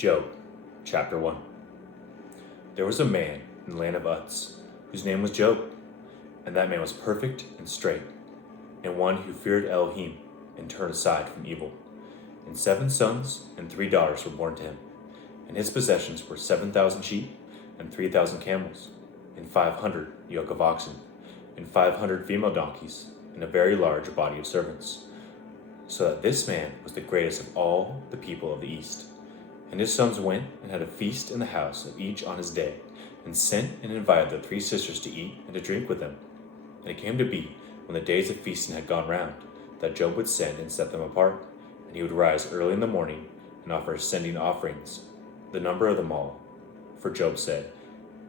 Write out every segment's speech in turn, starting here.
Job, chapter 1. There was a man in the land of Uz, whose name was Job, and that man was perfect and straight, and one who feared Elohim and turned aside from evil. And 7 sons and 3 daughters were born to him, and his possessions were 7,000 sheep and 3,000 camels, and 500 yoke of oxen, and 500 female donkeys, and a very large body of servants, so that this man was the greatest of all the people of the east. And his sons went and had a feast in the house of each on his day, and sent and invited their 3 sisters to eat and to drink with them. And it came to be, when the days of feasting had gone round, that Job would send and set them apart, and he would rise early in the morning and offer ascending offerings, the number of them all. For Job said,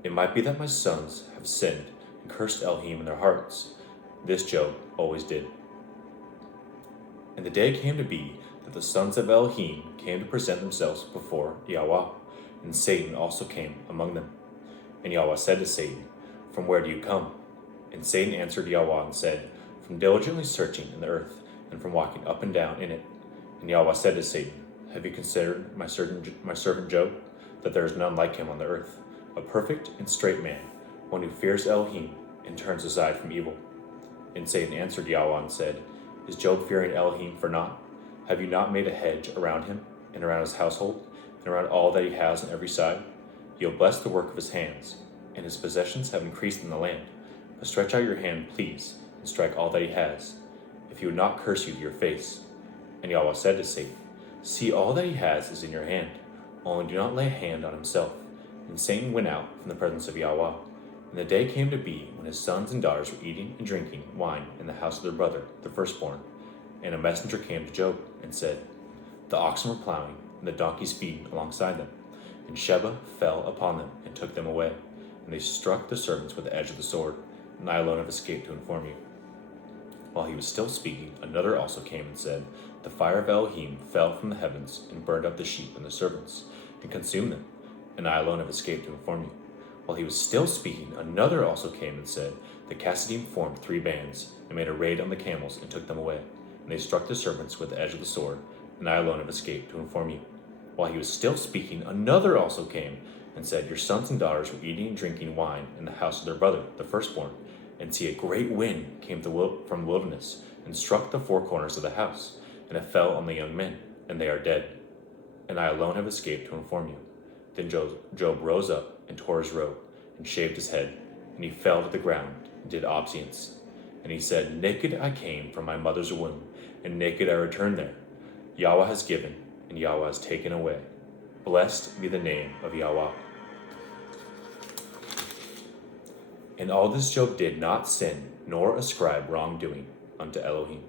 "It might be that my sons have sinned and cursed Elohim in their hearts." This Job always did. And the day came to be that the sons of Elohim came to present themselves before Yahuah, and Satan also came among them. And Yahuah said to Satan, "From where do you come?" And Satan answered Yahuah and said, "From diligently searching in the earth, and from walking up and down in it." And Yahuah said to Satan, "Have you considered my servant Job, that there is none like him on the earth, a perfect and straight man, one who fears Elohim and turns aside from evil?" And Satan answered Yahuah and said, "Is Job fearing Elohim for naught? Have you not made a hedge around him, and around his household, and around all that he has on every side? You have blessed the work of his hands, and his possessions have increased in the land. But stretch out your hand, please, and strike all that he has, if he would not curse you to your face." And Yahuah said to Satan, "See, all that he has is in your hand, only do not lay a hand on himself." And Satan went out from the presence of Yahuah. And the day came to be when his sons and daughters were eating and drinking wine in the house of their brother, the firstborn. And a messenger came to Job and said, "The oxen were plowing, and the donkeys feeding alongside them. And Sheba fell upon them and took them away. And they struck the servants with the edge of the sword, and I alone have escaped to inform you." While he was still speaking, another also came and said, "The fire of Elohim fell from the heavens and burned up the sheep and the servants, and consumed them, and I alone have escaped to inform you." While he was still speaking, another also came and said, "The Cassadim formed 3 bands, and made a raid on the camels, and took them away. And they struck the servants with the edge of the sword, and I alone have escaped to inform you." While he was still speaking, another also came and said, "Your sons and daughters were eating and drinking wine in the house of their brother, the firstborn. And see, a great wind came from the wilderness, and struck the 4 corners of the house, and it fell on the young men, and they are dead. And I alone have escaped to inform you." Then Job rose up and tore his robe, and shaved his head, and he fell to the ground, and did obeisance. And he said, "Naked I came from my mother's womb, and naked I return there. Yahuah has given, and Yahuah has taken away. Blessed be the name of Yahuah." In all this Job did not sin, nor ascribe wrongdoing unto Elohim.